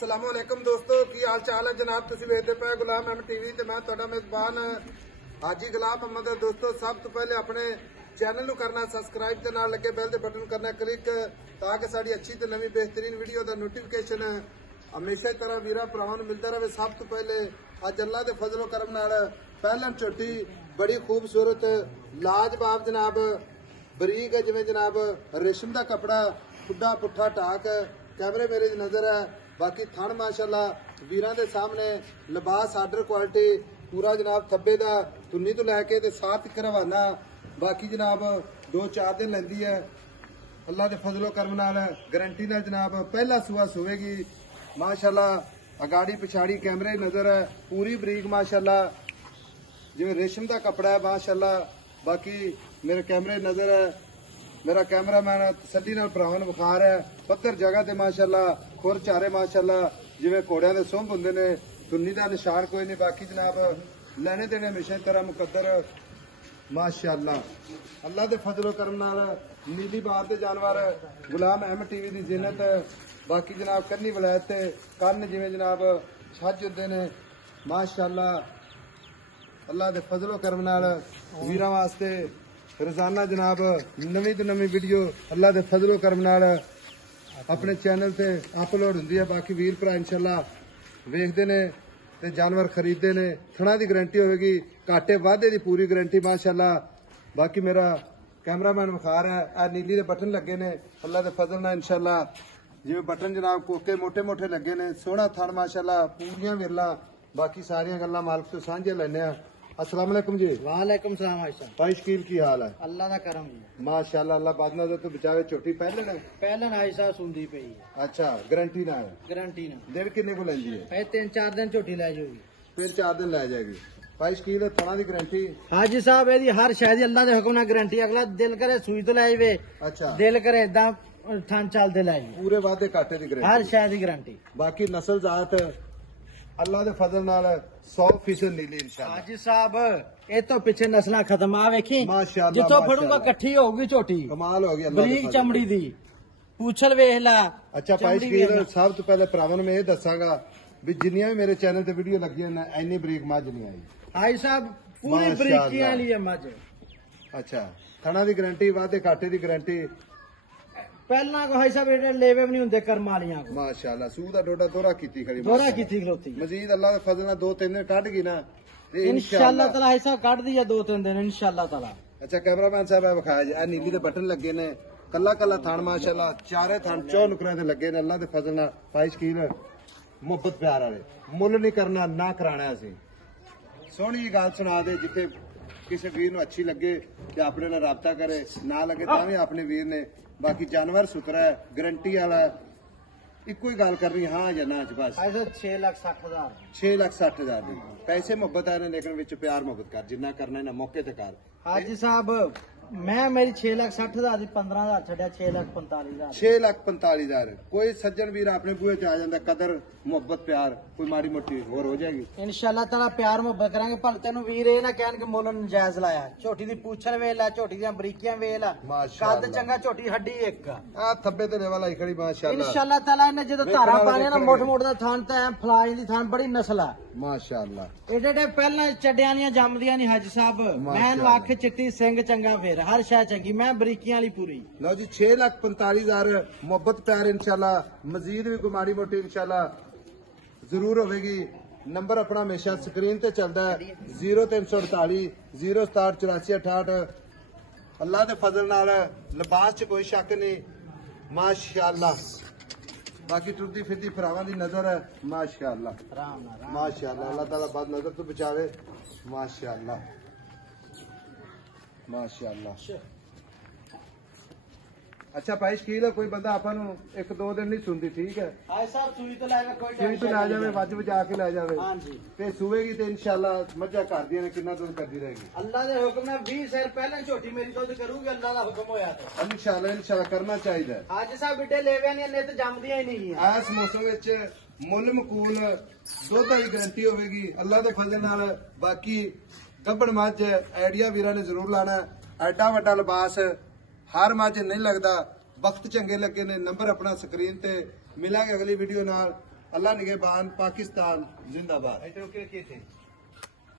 अस्सलाम वालेकुम दोस्तों, की हाल चाल है जनाब। तुसीं वेखदे पे गुलाम अहमद टीवी ते मैं तुहाडा मेजबान हाजी गुलाम अहमद। दोस्तों सब तो पहले अपने चैनल नूं करना सबसक्राइब ते नाल लगे बैल दे बटन करना क्लिक ताकि साडी अच्छी ते नवीं बेहतरीन वीडियो दा नोटिफिकेशन हमेशा की तरह वीरा भरावां नूं मिलदा रहे। सब तो पहले अज अल्लाह दे फजलो करम नाल पहलन झोटी बड़ी खूबसूरत लाजवाब जनाब बरीक है, जिवें जनाब रेशम दा कपड़ा खुड्डा पुट्ठा टाक कैमरे मेरे नजर है। बाकी थन माशाल्लाह वीरां दे सामने लिबास आर्डर क्वालिटी पूरा जनाब थब्बे दा तुन्नी तो लैके ते साथ करवाना। बाकी जनाब 2-4 दिन लैंदी है अल्लाह दे फजलो करम नाल गारंटी नाल जनाब पहला सुआ सुवेगी माशाल्लाह। अगाड़ी पिछाड़ी कैमरे नजर है पूरी बरीक माशाल्लाह जिवें रेशम दा कपड़ा है माशाल्लाह। बाकी मेरे कैमरे नजर है, मेरा कैमरामैन तसल्ली नाल भरावां नूं विखा रहा है पत्थर जगह ते माशाल्लाह खुर चारे माशाल्लाह जिवें घोड़ियां दे सुंभ हुंदे ने, तुन्नी दा निशान कोई नहीं। बाकी जनाब लैने देने हमेशा की तरह मुकद्दर माशाल्लाह। अल्लाह दे फजलो करम नाल नीली बार दे जानवर गुलाम अहमद टीवी दी जिन्नत। बाकी जनाब कन्नी वलैत ते कन्न जिवें जनाब छज हुंदे ने माशाल्लाह। अल्लाह दे फजलो करम नाल वीरां वास्ते रोजाना जनाब नवीं तो नवीं वीडियो अल्लाह दे फजलो करम नाल अपने चैनल ते अपलोड हुंदी है। बाकी वीर भरा इंशाल्लाह वेखदे ने ते जानवर खरीदते ने। थणा दी गारंटी होगी, घाटे वाधे दी पूरी गारंटी माशाल्लाह। बाकी मेरा कैमरामैन विखा रहा है आ नीली दे बटन लगे ने अल्लाह दे फजल नाल इंशाल्लाह। जिवें बटन जनाब कोके मोटे मोटे लगे ने, सोहना थण माशाल्लाह पूरियां विरला। बाकी सारियां गल्लां मालक तो सांझे लैने आ। अस्सलाम वालेकुम जी। वालेकुम सलाम आयशा। भाई शकील की हाल है? अल्लाह दा करम जी माशाल्लाह अल्लाह बादना तो बचावे। छोटी पहले ने पहलन आयशा सुंदी पई है। अच्छा गारंटी ना है? गारंटी ना दिन किन्ने को लेंदी है? ए 3-4 दिन झोटी लै जाऊगी, फिर 4 दिन लै जाएगी। भाई शकील थणा दी गारंटी? हाजी साहब एदी हर शय दी अल्लाह दे हुक्म नाल गारंटी। अगला दिल करे सुई तो लै जावे, अच्छा दिल करे इदां थन चलदे लै जावे, पूरे वादे काटे दी गारंटी हर शय दी गारंटी। बाकी नस्ल जात अल्लाह दे फजल नाल 100% नीली इंशाल्लाह। हाजी साहब ए तो पीछे नस्लां खत्म आ वेखी माशाल्लाह जिथों फड़ूंगा इकट्ठी होगी झोटी, कमाल हो गई अल्लाह दे बरीक फजल। चमड़ी दी पूछल वेख ला। अच्छा भाई शकील सब तो पहले भरावां नूं मैं ये दसांगा भी जिन्नियां भी मेरे चैनल ते वीडियो लगियां ने इन्नी बरीक मझ नहीं आई। हाजी साहब पूरी माशाल्लाह। बरीकियां वाली है मझ। अच्छा थणा दी गारंटी वादे काटे दी गारंटी पहला को हाई साहब एडे लेवे भी नहीं हुंदे कर्म वालियां को माशाल्लाह। सूह दा डोडा दोहरा कीती खड़ी दोहरा कीती खलोती मजीद अल्लाह दे फजल नाल 2-3 दिन कट गई ना ते इंशाअल्लाह ताला हाई साहब काट दिया 2-3 दिन इंशाअल्लाह ताला। अच्छा कैमरामैन साहब आ विखाया जी आ नीली दे बटन लगे ने कला कला थान माशाल्लाह चारे थान 4 नुकरे दे लगे ने अल्लाह दे फजल नाल। भाई शकील मुहब्बत प्यार वाले मुल नहीं करना ना कराना। असीं सोहनी जी गल सुना दे जिथे किसी वीर नूं अच्छी लगे ते अपने नाल राबता करे, ना लगे तां भी अपने वीर ने। बाकी जानवर सुथरा है गारंटी वाला है। इको ही गल करनी हाँ या ना च बस। हाई साहब 6,60,000 6,60,000 दी पैसे मुहब्बत है लेकिन विच प्यार मुहब्बत कर जिन्ना करना इन्ना मौके ते कर। हाजी साहब मैं मेरी 6,60,000 दी 15,000 छड्या 6,45,000 6,45,000 कोई सज्जन वीर अपने बूहे च आ जाता कदर मुहब्बत प्यार कोई माड़ी मोटी होर हो जाएगी इंशाअल्लाह ताला प्यार मुहब्बत करांगे। भल तेनू वीर ये ना कहन कि मुल नजायज लाया। झोटी दी पूछल वेख ला, झोटी दी बरीकियां वेख ला, माशाअल्लाह। कद चंगा, झोटी हड्डी एक आ थब्बे ते वाला ही खड़ी माशाल्लाह। इंशाअल्लाह ताला इन्हें जदों धारा पाने ना मोट मोट दा थान ते फलाज दी थान बड़ी नस्ल है माशाल्लाह। एडे एडे पहला चड्डियां दियां जमदियां नहीं हाजी साहब। मैं अख चिट्टी सिंह चंगा फिर हर शय चंगी मैं बरीकियां वाली पूरी। लो जी 6,45,000 मुहब्बत प्यार इंशाल्लाह मजीद भी कोई माड़ी मोटी इंशाल्लाह जरूर होगी। नंबर अपना हमेशा स्क्रीन ते चलता है 0348 067 8468। अल्लाह दे फजल नाल लिबास च कोई शक नहीं माशाल्लाह। बाकी टुरदी फिरदी भरावां दी नजर है माशाल्लाह माशाल्लाह। अल्लाह ताला बाद नजर तो बचावे माशाल्लाह माशाल्लाह। अच्छा भाई शकील है कोई बंदा आपा नूं 1-2 दिन नहीं सुनती ठीक है हाय साहब सुई तो लाएगा कोई सुई तो लै जावे वज बजा के लै जावे हां जी ते सुवेगी ते इंशाल्लाह मज्जा कर दियां ने कितना दूर करदी रहेगी अल्लाह दे हुक्म नाल 20 साल पहले छोटी मेरी दुध करूंगी अल्लाह दा हुक्म होया तो इंशाल्लाह इंशाल्लाह करना चाहिए। हाजी साहब बिटे लेवे नहीं नित जमदियां ही नहीं है। इस मौसम विच मुल मकूल दुध दी गारंटी होगी अल्लाह दे फजल नाल। बाकी गब्बड़ मझ आइडिया वीरां ने जरूर लाना एडा वड्डा लिबास हर मज नहीं लगता, वक्त चंगे लगे ने। नंबर अपना स्क्रीन ते मिलांगे अगली वीडियो नाल। अल्लाह निगहबान, पाकिस्तान जिंदाबाद। ਇੱਥੇ ਰੁਕੇ ਕਿਥੇ